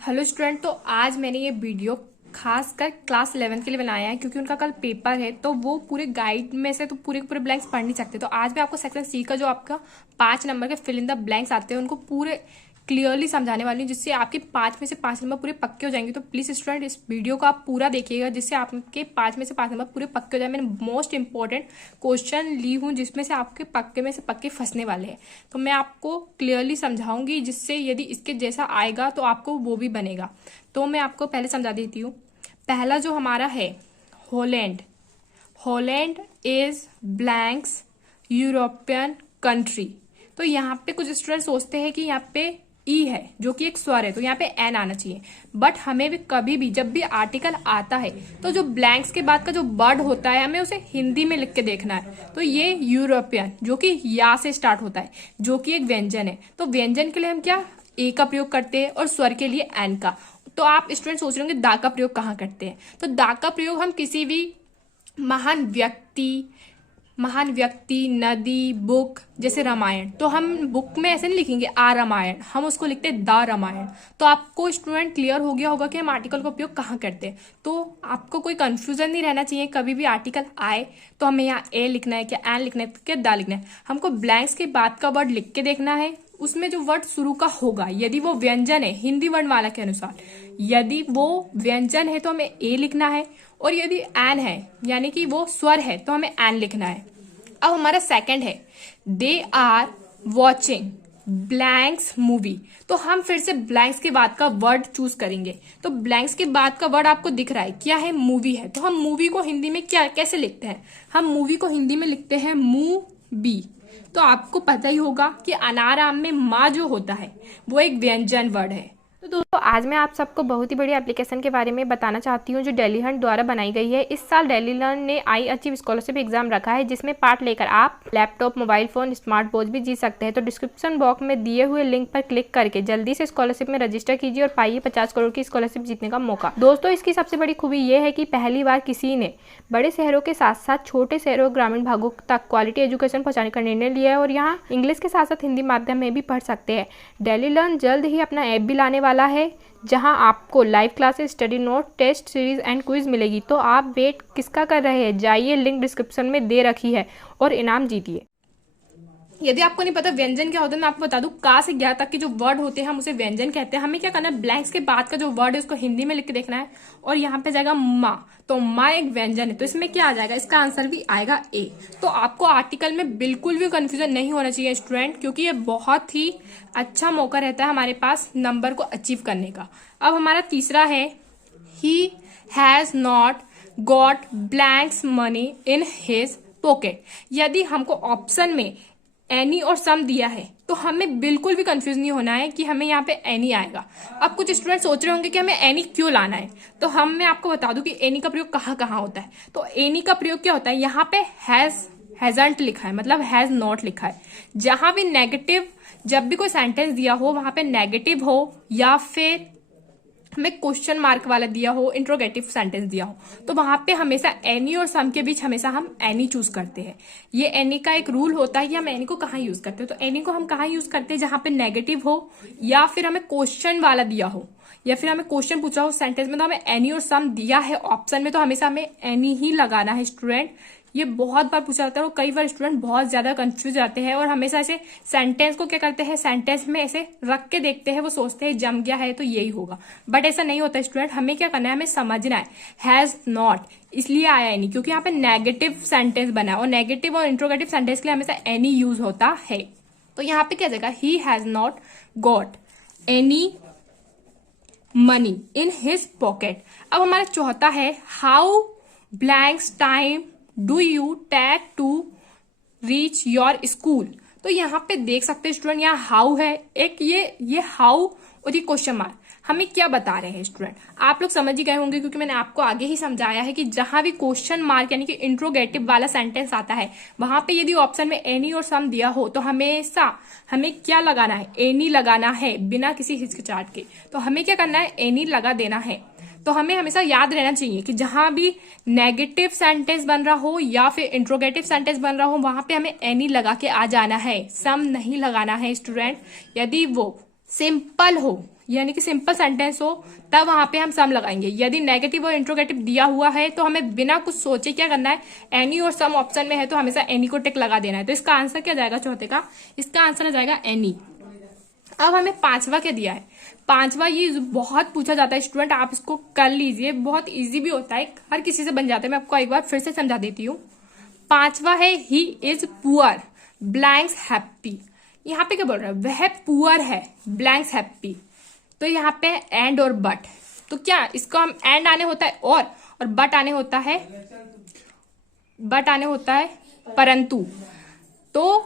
Hello student. तो आज मैंने ये वीडियो खासकर क्लास 11 के लिए बनाया है क्योंकि उनका कल पेपर है तो वो पूरे गाइड में से तो पूरे के पूरे ब्लैंक्स पढ़ नहीं सकते। तो आज मैं आपको सेक्शन सी का जो आपका 5 नंबर के फिल इन द ब्लैंक्स आते हैं उनको पूरे क्लियरली समझाने वाली हूँ, जिससे आपके 5 में से 5 नंबर पूरे पक्के हो जाएंगे। तो प्लीज स्टूडेंट इस वीडियो को आप पूरा देखिएगा जिससे आपके 5 में से 5 नंबर पूरे पक्के हो जाए। मैंने मोस्ट इंपॉर्टेंट क्वेश्चन ली हूँ जिसमें से आपके पक्के में से पक्के फंसने वाले हैं। तो मैं आपको क्लियरली समझाऊंगी जिससे यदि इसके जैसा आएगा तो आपको वो भी बनेगा। तो मैं आपको पहले समझा देती हूँ। पहला जो हमारा है Holland. Holland is blanks European country. तो यहाँ पे कुछ स्टूडेंट सोचते हैं कि यहाँ पे ई है जो कि एक स्वर है तो यहाँ पे एन आना चाहिए, बट हमें भी कभी भी जब भी आर्टिकल आता है तो जो ब्लैंक्स के बाद का जो वर्ड होता है हमें उसे हिंदी में लिख के देखना है। तो ये यूरोपियन जो कि या से स्टार्ट होता है जो कि एक व्यंजन है, तो व्यंजन के लिए हम क्या ए का प्रयोग करते हैं और स्वर के लिए एन का। तो आप स्टूडेंट सोच रहे होंगे दा का प्रयोग कहाँ करते हैं। तो दा का प्रयोग हम किसी भी महान व्यक्ति, नदी, बुक, जैसे रामायण, तो हम बुक में ऐसे नहीं लिखेंगे आ रामायण, हम उसको लिखते हैं द रामायण। तो आपको स्टूडेंट क्लियर हो गया होगा कि हम आर्टिकल का उपयोग कहाँ करते हैं। तो आपको कोई कंफ्यूजन नहीं रहना चाहिए। कभी भी आर्टिकल आए तो हमें यहाँ ए लिखना है क्या एन लिखना है क्या दा लिखना है। हमको ब्लैंक्स के बाद का वर्ड लिख के देखना है, उसमें जो वर्ड शुरू का होगा यदि वो व्यंजन है हिंदी वर्णमाला के अनुसार, यदि वो व्यंजन है तो हमें ए लिखना है, और यदि एन है यानी कि वो स्वर है तो हमें एन लिखना है। अब हमारा सेकंड है they are watching blanks movie. तो हम फिर से ब्लैंक्स के बाद का वर्ड चूज करेंगे। तो ब्लैंक्स के बाद का वर्ड आपको दिख रहा है क्या है, मूवी है। तो हम मूवी को हिंदी में क्या कैसे लिखते हैं, हम मूवी को हिंदी में लिखते हैं मूवी। तो आपको पता ही होगा कि अनार आम में माँ जो होता है वो एक व्यंजन वर्ड है। तो दोस्तों आज मैं आप सबको बहुत ही बड़ी एप्लीकेशन के बारे में बताना चाहती हूँ जो डेली हंट द्वारा बनाई गई है। इस साल डेली लर्न ने आई अचीव स्कॉलरशिप एग्जाम रखा है जिसमें पार्ट लेकर आप laptop, mobile phone, smart watch भी जीत सकते हैं। तो डिस्क्रिप्शन बॉक्स में दिए हुए लिंक पर क्लिक करके जल्दी से स्कॉलरशिप में रजिस्टर कीजिए और पाइए 50 करोड़ की स्कॉलरशिप जीतने का मौका। दोस्तों इसकी सबसे बड़ी खूबी ये है कि पहली बार किसी ने बड़े शहरों के साथ साथ छोटे शहरों और ग्रामीण भागों तक क्वालिटी एजुकेशन पहुंचाने का निर्णय लिया है और यहाँ इंग्लिश के साथ साथ हिंदी माध्यम में भी पढ़ सकते हैं। डेली लर्न जल्द ही अपना ऐप भी लाने वाला है जहां आपको live classes, study note, test series and quiz मिलेगी। तो आप वेट किसका कर रहे हैं, जाइए लिंक डिस्क्रिप्शन में दे रखी है और इनाम जीतिए। यदि आपको नहीं पता व्यंजन क्या होता है मैं आपको बता दूं, का से ज्ञा तक के जो वर्ड होते हैं हम उसे व्यंजन कहते हैं। हमें क्या करना है, ब्लैंक्स के बाद का जो वर्ड है उसको हिंदी में लिख के देखना है और यहाँ पे जाएगा माँ। तो माँ एक व्यंजन है तो इसमें क्या आ जाएगा, इसका आंसर भी आएगा ए। तो आपको आर्टिकल में बिल्कुल भी कंफ्यूजन नहीं होना चाहिए स्टूडेंट, क्योंकि ये बहुत ही अच्छा मौका रहता है हमारे पास नंबर को अचीव करने का। अब हमारा तीसरा है ही has not got blanks money in his pocket. यदि हमको ऑप्शन में एनी और सम दिया है तो हमें बिल्कुल भी कंफ्यूज नहीं होना है कि हमें यहाँ पे एनी आएगा। अब कुछ स्टूडेंट सोच रहे होंगे कि हमें एनी क्यों लाना है, तो मैं आपको बता दूं कि एनी का प्रयोग कहाँ कहाँ होता है। तो एनी का प्रयोग क्या होता है, यहाँ पे हैजंट लिखा है मतलब हैज नॉट लिखा है। जहां भी नेगेटिव, जब भी कोई सेंटेंस दिया हो वहां पे नेगेटिव हो या फिर हमें क्वेश्चन मार्क वाला दिया हो, इंट्रोगेटिव सेंटेंस दिया हो, तो वहां पे हमेशा एनी और सम के बीच हमेशा हम एनी चूज करते हैं। ये एनी का एक रूल होता है कि हम एनी को कहाँ यूज करते हैं। तो एनी को हम कहाँ यूज करते हैं, जहां पे नेगेटिव हो या फिर हमें क्वेश्चन वाला दिया हो या फिर हमें क्वेश्चन पूछा हो सेंटेंस में, तो हमें एनी और सम दिया है ऑप्शन में तो हमेशा हमें एनी ही लगाना है स्टूडेंट। ये बहुत बार पूछा जाता है और कई बार स्टूडेंट बहुत ज्यादा कंफ्यूज जाते हैं और हमेशा ऐसे सेंटेंस को क्या करते हैं, सेंटेंस में ऐसे रख के देखते हैं, वो सोचते हैं जम गया है तो यही होगा, बट ऐसा नहीं होता स्टूडेंट। हमें क्या करना है, हमें समझना है हैज नॉट इसलिए आया नहीं क्योंकि यहाँ पे नेगेटिव सेंटेंस बना है और नेगेटिव और इंट्रोगेटिव सेंटेंस के लिए हमेशा एनी यूज होता है। तो यहाँ पे क्या जाएगा, he has not got any money in his pocket. अब हमारा चौथा है how blanks time do you take to reach your school. तो यहाँ पे देख सकते हैं स्टूडेंट, यहाँ हाउ है एक, ये हाउ और ये क्वेश्चन मार्क हमें क्या बता रहे हैं स्टूडेंट, आप लोग समझ ही गए होंगे क्योंकि मैंने आपको आगे ही समझाया है कि जहां भी क्वेश्चन मार्क यानी कि इंट्रोगेटिव वाला सेंटेंस आता है वहां पे यदि ऑप्शन में एनी और सम दिया हो तो हमेशा हमें क्या लगाना है, एनी लगाना है बिना किसी हिचकिचाहट के। तो हमें क्या करना है, एनी लगा देना है। तो हमें हमेशा याद रहना चाहिए कि जहां भी नेगेटिव सेंटेंस बन रहा हो या फिर इंट्रोगेटिव सेंटेंस बन रहा हो वहां पे हमें एनी लगा के आ जाना है, सम नहीं लगाना है स्टूडेंट। यदि वो सिंपल हो यानी कि सिंपल सेंटेंस हो तब वहां पे हम सम लगाएंगे। यदि नेगेटिव और इंट्रोगेटिव दिया हुआ है तो हमें बिना कुछ सोचे क्या करना है, एनी और सम ऑप्शन में है तो हमेशा एनी को टिक लगा देना है। तो इसका आंसर क्या जाएगा चौथे का, इसका आंसर आ जाएगा एनी। अब हमें पांचवा क्या दिया है, पांचवा ये बहुत पूछा जाता है स्टूडेंट, आप इसको कर लीजिए, बहुत इजी भी होता है, हर किसी से बन जाता है। मैं आपको एक बार फिर से समझा देती हूँ। पांचवा है he is poor blanks happy. यहाँ पे क्या बोल रहा है, वह पुअर है ब्लैंक्स हैप्पी। तो यहाँ पे एंड और बट, तो क्या इसको हम एंड आने होता है और बट आने होता है, बट आने होता है परंतु। तो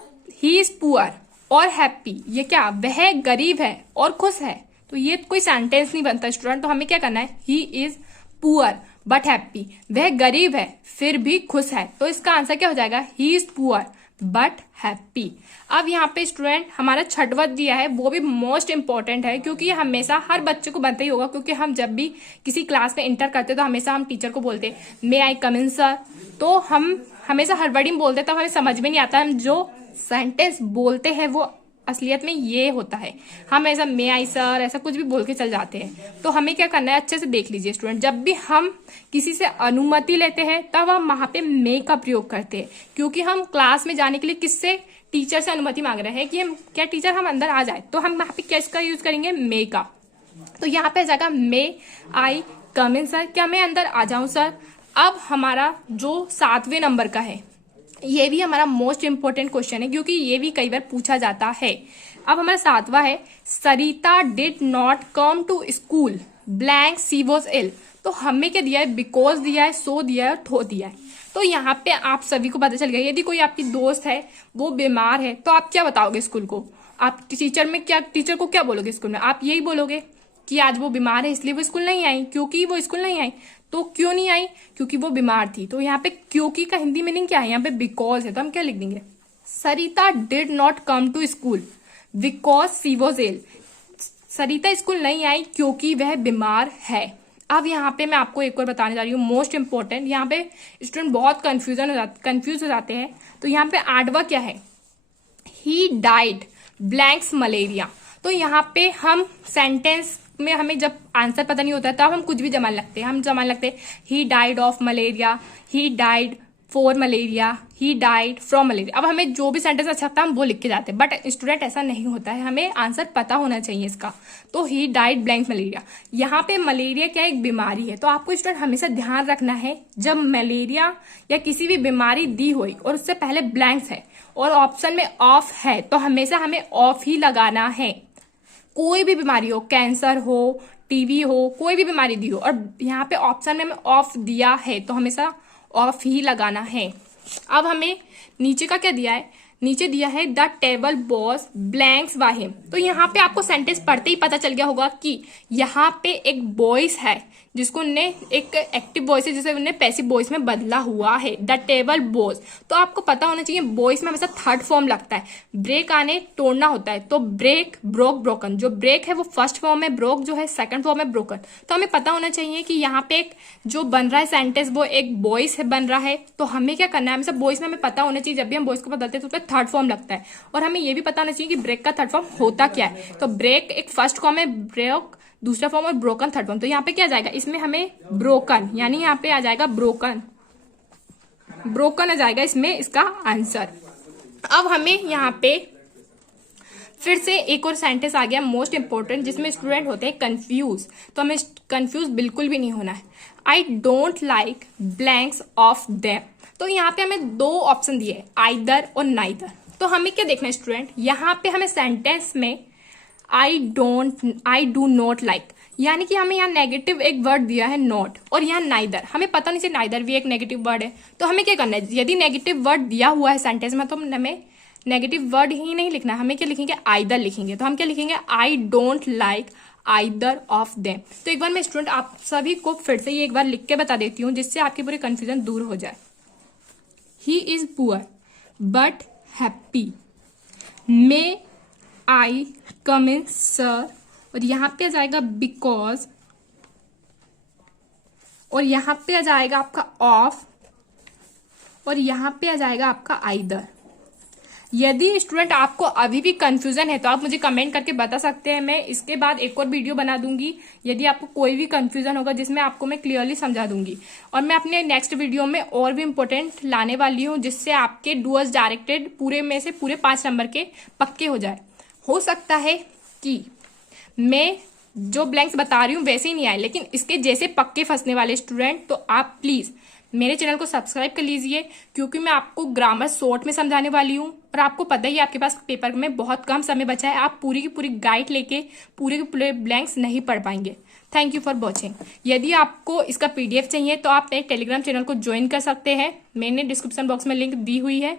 ही इज पुअर और हैप्पी, ये क्या, वह गरीब है और खुश है। तो ये कोई सेंटेंस नहीं बनता स्टूडेंट। तो हमें क्या करना है, he is poor but happy, वह गरीब है फिर भी खुश है। तो इसका आंसर क्या हो जाएगा, he is poor but happy. अब यहाँ पे स्टूडेंट हमारा छठवा दिया है, वो भी मोस्ट इंपॉर्टेंट है क्योंकि ये हमेशा हर बच्चे को बनता ही होगा। क्योंकि हम जब भी किसी क्लास में इंटर करते तो हमेशा हम टीचर को बोलते मे आई कम इन सर। तो हम हमेशा हड़बड़ी में बोलते तब हमें समझ में नहीं आता, हम जो सेंटेंस बोलते हैं वो असलियत में ये होता है। हम ऐसा मे आई सर ऐसा कुछ भी बोल के चल जाते हैं। तो हमें क्या करना है, अच्छे से देख लीजिए स्टूडेंट, जब भी हम किसी से अनुमति लेते हैं तब हम वहां पे मे का प्रयोग करते हैं। क्योंकि हम क्लास में जाने के लिए किससे, टीचर से अनुमति मांग रहे हैं कि हम क्या टीचर हम अंदर आ जाए, तो हम वहां पे क्या इसका यूज करेंगे, मे का। तो यहाँ पे आ जाएगा मे आई कम इन सर, क्या मैं अंदर आ जाऊं सर। अब हमारा जो 7वें नंबर का है, ये भी हमारा मोस्ट इंपोर्टेंट क्वेश्चन है क्योंकि ये भी कई बार पूछा जाता है। अब हमारा 7वां है, Sarita did not come to school blank she was ill. तो हमें क्या दिया है, बिकॉज दिया है, सो दिया है और थो दिया है। तो यहाँ पे आप सभी को पता चल गया, यदि कोई आपकी दोस्त है वो बीमार है तो आप क्या बताओगे स्कूल को, आप टीचर को क्या बोलोगे स्कूल में, आप यही बोलोगे कि आज वो बीमार है इसलिए वो स्कूल नहीं आई, क्योंकि वो स्कूल नहीं आई। तो क्यों नहीं आई, क्योंकि वो बीमार थी। तो यहाँ पे क्योंकि का हिंदी मीनिंग क्या है, यहाँ पे बिकॉज है। तो हम क्या लिख देंगे, Sarita did not come to school because she was ill. Sarita school नहीं आई क्योंकि वह बीमार है। अब यहाँ पे मैं आपको एक और बताने जा रही हूँ मोस्ट इंपोर्टेंट, यहाँ पे स्टूडेंट बहुत कंफ्यूज हो जाते हैं। तो यहाँ पे 8वां क्या है, ही डाइड ब्लैंक्स मलेरिया। तो यहाँ पे हम सेंटेंस में हमें जब आंसर पता नहीं होता है तब हम कुछ भी जमान लगते हैं। हम जमान लगते हैं he died of malaria, he died for malaria, he died from malaria. अब हमें जो भी सेंटेंस अच्छा लगता है हम वो लिख के जाते हैं, बट स्टूडेंट ऐसा नहीं होता है, हमें आंसर पता होना चाहिए इसका। तो ही डाइड ब्लैंक मलेरिया, यहाँ पे मलेरिया क्या एक बीमारी है। तो आपको स्टूडेंट हमेशा ध्यान रखना है, जब मलेरिया या किसी भी बीमारी दी हुई और उससे पहले ब्लैंक्स है और ऑप्शन में ऑफ है तो हमेशा हमें ऑफ ही लगाना है। कोई भी बीमारी हो, कैंसर हो, टीबी हो, कोई भी बीमारी दी हो और यहाँ पे ऑप्शन में हमें ऑफ दिया है तो हमेशा ऑफ ही लगाना है। अब हमें नीचे का क्या दिया है, नीचे दिया है the table boss blanks by him. तो यहाँ पे आपको सेंटेंस पढ़ते ही पता चल गया होगा कि यहाँ पे एक वॉइस है जिसको उन्होंने एक एक्टिव वॉइस है जिसे उन्होंने पैसिव वॉइस में बदला हुआ है, द टेबल बॉस। तो आपको पता होना चाहिए वॉइस में हमेशा थर्ड फॉर्म लगता है, ब्रेक आने तोड़ना होता है। तो ब्रेक, ब्रोक, ब्रोकन। जो ब्रेक है वो फर्स्ट फॉर्म है, ब्रोक जो है सेकंड फॉर्म है, ब्रोकन। तो हमें पता होना चाहिए कि यहाँ पे एक जो बन रहा है सेंटेंस वो एक वॉइस है बन रहा है। तो हमें क्या करना है, हमेशा वॉइस में हमें पता होना चाहिए जब भी हम वॉइस को बदलते हैं तो उसमें थर्ड फॉर्म लगता है। और हमें ये भी पता होना चाहिए कि ब्रेक का थर्ड फॉर्म होता क्या है। तो ब्रेक एक फर्स्ट फॉर्म है, ब्रेक दूसरा फॉर्म और ब्रोकन थर्ड फॉर्म। तो यहाँ पे क्या आ जाएगा, इसमें हमें ब्रोकन यानी यहाँ पे आ जाएगा ब्रोकन, ब्रोकन आ जाएगा इसमें इसका आंसर। अब हमें यहाँ पे फिर से एक और सेंटेंस आ गया मोस्ट इंपोर्टेंट जिसमें स्टूडेंट होते हैं कंफ्यूज। तो हमें कंफ्यूज बिल्कुल भी नहीं होना है। I don't like blanks of them. तो यहाँ पे हमें दो ऑप्शन दिए, आइदर और नाइदर। तो हमें क्या देखना है स्टूडेंट, यहाँ पे हमें सेंटेंस में आई डू नॉट लाइक यानी कि हमें यहाँ नेगेटिव एक वर्ड दिया है नॉट, और यहाँ नाइदर। हमें पता नहीं चाहिए नाइदर भी एक नेगेटिव वर्ड है। तो हमें क्या करना है, यदि नेगेटिव वर्ड दिया हुआ है सेंटेंस में तो हमें नेगेटिव वर्ड ही नहीं लिखना है, हमें क्या लिखेंगे, आइदर लिखेंगे। तो हम क्या लिखेंगे, I don't like either of them. तो एक बार मैं स्टूडेंट आप सभी को फिर से ये एक बार लिख के बता देती हूँ जिससे आपकी पूरी कंफ्यूजन दूर हो जाए। He is poor but happy, may I come in sir, और यहाँ पे आ जाएगा बिकॉज, और यहाँ पे आ जाएगा आपका ऑफ, और यहाँ पे आ जाएगा आपका आइदर। यदि स्टूडेंट आपको अभी भी कंफ्यूजन है तो आप मुझे कमेंट करके बता सकते हैं। मैं इसके बाद एक और वीडियो बना दूंगी यदि आपको कोई भी कंफ्यूजन होगा, जिसमें आपको मैं क्लियरली समझा दूंगी। और मैं अपने नेक्स्ट वीडियो में और भी इंपॉर्टेंट लाने वाली हूँ, जिससे आपके डूअर्स डायरेक्टेड पूरे में से पूरे 5 नंबर के पक्के हो जाए। हो सकता है कि मैं जो ब्लैंक्स बता रही हूँ वैसे ही नहीं आए, लेकिन इसके जैसे पक्के फंसने वाले स्टूडेंट तो आप प्लीज मेरे चैनल को सब्सक्राइब कर लीजिए, क्योंकि मैं आपको ग्रामर शॉर्ट में समझाने वाली हूँ। और आपको पता ही है आपके पास पेपर में बहुत कम समय बचा है, आप पूरी की पूरी गाइड लेके पूरे के पूरे ब्लैंक्स नहीं पढ़ पाएंगे। Thank you for watching. यदि आपको इसका PDF चाहिए तो आप मेरे टेलीग्राम चैनल को ज्वाइन कर सकते हैं, मैंने डिस्क्रिप्शन बॉक्स में लिंक दी हुई है।